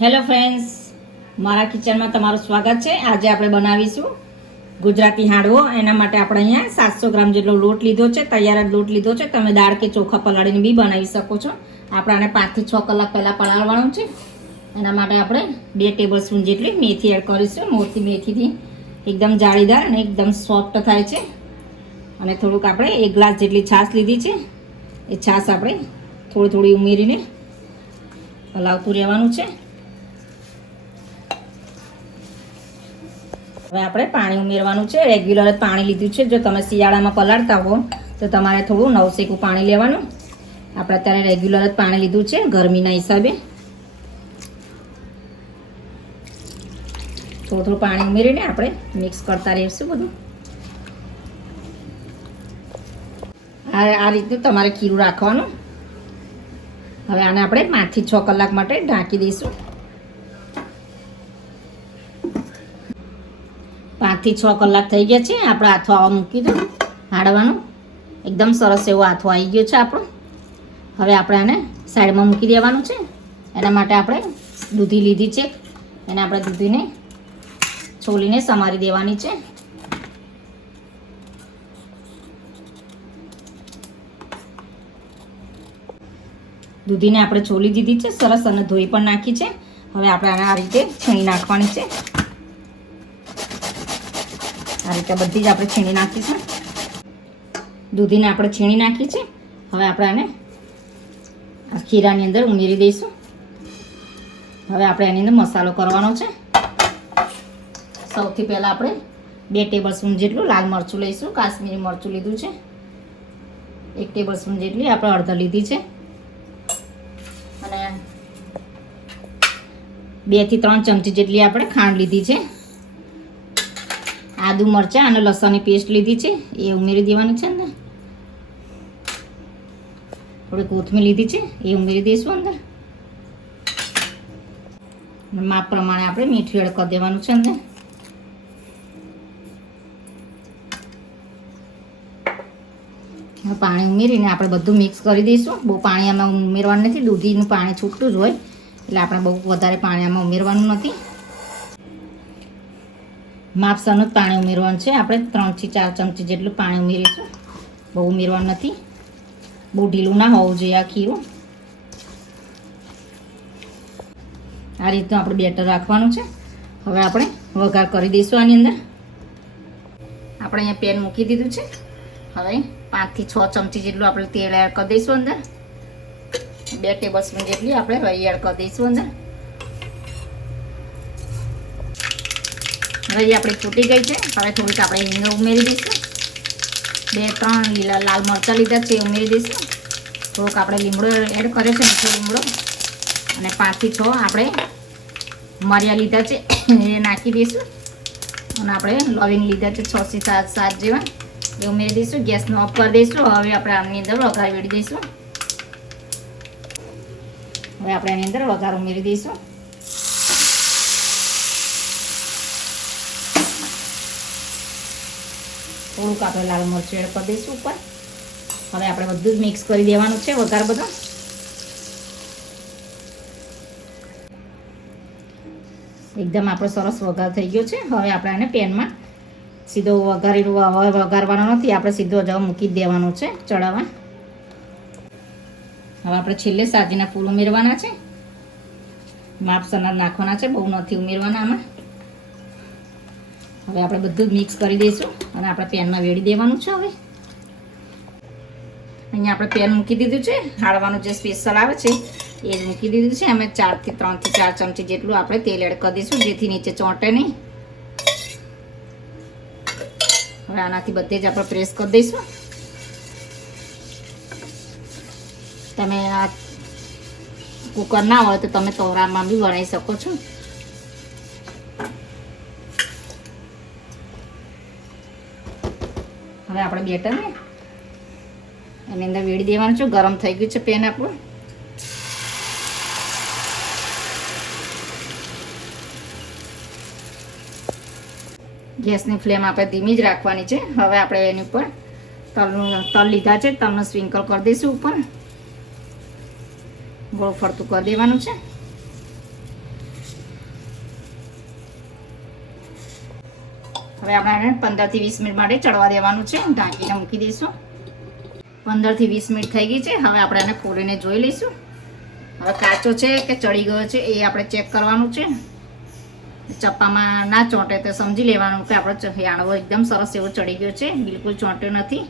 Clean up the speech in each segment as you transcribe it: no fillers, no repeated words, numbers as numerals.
Hello friends, મારા કિચનમાં તમારું સ્વાગત છે. આજે આપણે બનાવીશું ગુજરાતી હાંડવો. એના માટે આપણે અહીંયા 700 ગ્રામ જેટલો લોટ લીધો છે, તૈયાર જ લોટ લીધો છે. તમે દાળ કે ચોખા પલાળીને બી બનાવી શકો છો. આપણે આને 5 થી 6 કલાક પહેલાં પલાળવાનું છે. એના માટે આપણે 2 ટેબલ સ્પૂન જેટલી મેથી એડ કરીશું. મોટી મેથીથી એકદમ જાળીદાર અને એકદમ સોફ્ટ થાય છે. અને થોડુંક આપણે 1 ગ્લાસ જેટલી છાશ લીધી છે. એ છાશ આપણે થોડી થોડી ઉમેરીને હલાવતું રહેવાનું છે. હવે આપણે પાણી ઉમેરવાનું છે. રેગ્યુલર જ પાણી લીધું છે. જો તમે શિયાળામાં પલાળતા હો તો તમારે થોડું નવસેકું પાણી લેવાનું. આપણે અત્યારે રેગ્યુલર જ પાણી લીધું છે ગરમીના હિસાબે. થોડું થોડું પાણી ઉમેરીને આપણે મિક્સ કરતા રહીશું બધું. આ રીતનું તમારે ખીરું રાખવાનું. હવે આને આપણે 5 થી 6 કલાક માટે ઢાંકી દઈશું. 5 થી 6 કલાક થઈ ગયા છે. આપણે આથો આવા મૂકી દો હાંડવાનું. એકદમ સરસ એવો આથો આવી ગયો છે આપણો. હવે આપણે આને સાઈડમાં મૂકી દેવાનું છે. એના માટે આપણે દૂધી લીધી છે. એને આપણે દૂધીને છોલીને સમારી દેવાની છે. દૂધીને આપણે છોલી દીધી છે સરસ, અને ધોઈ પણ નાખી છે. હવે આપણે આને આ રીતે છીણી નાખવાની છે. આ રીતે બધી જ આપણે છીણી નાખીશું. દૂધીને આપણે છીણી નાખી છે. હવે આપણે આને આ ખીરાની અંદર ઉમેરી દઈશું. હવે આપણે એની અંદર મસાલો કરવાનો છે. સૌથી પહેલાં આપણે 2 ટેબલ સ્પૂન જેટલું લાલ મરચું લઈશું. કાશ્મીરી મરચું લીધું છે. 1 ટેબલ સ્પૂન જેટલી આપણે હળદર લીધી છે. અને 2 થી 3 ચમચી જેટલી આપણે ખાંડ લીધી છે. આદુ મરચાં અને લસણની પેસ્ટ લીધી છે, એ ઉમેરી દેવાની છે અંદર. થોડી કોથમીર લીધી છે, એ ઉમેરી દઈશું અંદર. માપ પ્રમાણે આપણે મીઠું એડ કરી દેવાનું છે અંદર. પાણી ઉમેરીને આપણે બધું મિક્સ કરી દઈશું. બહુ પાણી આમાં ઉમેરવાનું નથી. દૂધીનું પાણી છૂટું જ હોય એટલે આપણે બહુ વધારે પાણી આમાં ઉમેરવાનું નથી. માપસરનું જ પાણી ઉમેરવાનું છે. આપણે 3 થી 4 ચમચી જેટલું પાણી ઉમેરીશું. બહુ ઉમેરવાનું નથી. બહુ ઢીલું ના હોવું જોઈએ આ ખીરું. આ રીતનું આપણે બેટર રાખવાનું છે. હવે આપણે વઘાર કરી દઈશું આની અંદર. આપણે અહીંયા પેન મૂકી દીધું છે. હવે 5 થી 6 ચમચી જેટલું આપણે તેલ એડ કરી દઈશું અંદર. 2 ટેબલ સ્પૂન જેટલી આપણે રાઈ એડ કરી દઈશું અંદર. રાઈ આપણી ફૂટી ગઈ છે. હવે થોડીક આપણે હિંગ ઉમેરી દઈશું. 2-3 લીલા લાલ મરચાં લીધા છે, એ ઉમેરી દઈશું. થોડોક આપણે લીમડો એડ કર્યો છે, મીઠો લીમડો. અને 5 થી 6 આપણે મરિયા લીધા છે, એ નાખી દઈશું. અને આપણે લવિંગ લીધા છે 6 થી 7 જેવા, એ ઉમેરી દઈશું. ગેસનો ઓફ કરી દઈશું. હવે આપણે આની અંદર વઘાર વેડી દઈશું. હવે આપણે આની અંદર વઘાર ઉમેરી દઈશું. થોડુંક આપણે લાલ મરચું એડ કરી દઈશું ઉપર. હવે આપણે બધું જ મિક્સ કરી દેવાનું છે વઘાર બધો. એકદમ આપણો સરસ વઘાર થઈ ગયો છે. હવે આપણે આને પેનમાં સીધો વઘારવાનો નથી. આપણે સીધો જ મૂકી દેવાનો છે ચડાવવા. હવે આપણે છેલ્લે સાજીના ફૂલ ઉમેરવાના છે. માપસરના નાખવાના છે, બહુ નથી ઉમેરવાના આમાં. હવે આપણે બધું જ મિક્સ કરી દઈશું અને આપણે પેનમાં વેડી દેવાનું છે. હવે અહીંયા આપણે પેન મૂકી દીધું છે. હાંડવાનું જે સ્પેશિયલ આવે છે એ જ મૂકી દીધું છે. અમે 3 થી 4 ચમચી જેટલું આપણે તેલ એડ કરી દઈશું, જેથી નીચે ચોંટે નહીં. હવે આનાથી બધે જ આપણે પ્રેસ કરી દઈશું. તમે આ કુકર ના હોય તો તમે તવરામાં બી બનાવી શકો છો. હવે આપણે બેટરને એની અંદર વેડી દેવાનું છે. ગરમ થઈ ગયું છે પેન આપણું. ગેસની ફ્લેમ આપણે ધીમી જ રાખવાની છે. હવે આપણે એની ઉપર તલ લીધા છે, તલનું સ્પ્રિંકલ કરી દઈશું. ઉપર ગોળ ફરતું કરી દેવાનું છે. હવે આપણે 15 થી 20 મિનિટ માટે ચડવા દેવાનું છે. ઢાંકીને મૂકી દઈશું. 15 થી 20 મિનિટ થઈ ગઈ છે. હવે આપણે આને ખોલીને જોઈ લઈશું. હવે કાચો છે કે ચડી ગયો છે એ આપણે ચેક કરવાનું છે. ચપ્પામાં ના ચોંટે તો સમજી લેવાનું કે આપણો હાંડવો એકદમ સરસ એવો ચડી ગયો છે, બિલકુલ ચોંટ્યો નથી.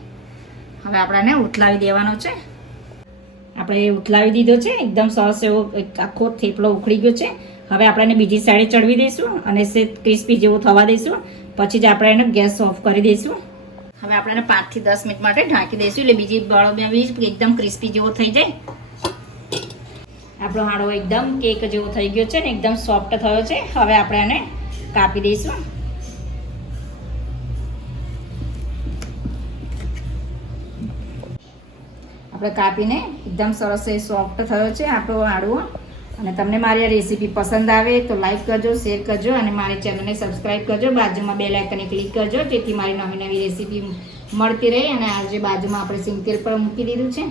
હવે આપણે આને ઉથલાવી દેવાનો છે. આપણે ઉથલાવી દીધો છે, એકદમ સરસ એવો આખો થેપલો ઉખડી ગયો છે. હવે આપણે એને બીજી સાઈડે ચડવી દઈશું અને ક્રિસ્પી જેવું થવા દઈશું. પછી જ આપણે એને ગેસ ઓફ કરી દઈશું. હવે આપણે એને 5 થી 10 મિનિટ માટે ઢાંકી દઈશું, એટલે બીજી બળો બી એકદમ ક્રિસ્પી જેવો થઈ જાય. આપણો હાંડવો એકદમ કેક જેવો થઈ ગયો છે ને એકદમ સોફ્ટ થયો છે. હવે આપણે એને કાપી દઈશું. આપણે કાપીને એકદમ સરસ એ સોફ્ટ થયો છે આપણો હાંડવો. અને તમને મારી આ રેસીપી પસંદ આવે તો લાઈક કરજો, શેર કરજો અને મારી ચેનલને સબસ્ક્રાઈબ કરજો. બાજુમાં બેલ આઇકને ક્લિક કરજો જેથી મારી નવી નવી રેસીપી મળતી રહે. અને આજે બાજુમાં આપણે સિંગ તેલ પણ મૂકી દીધું છે.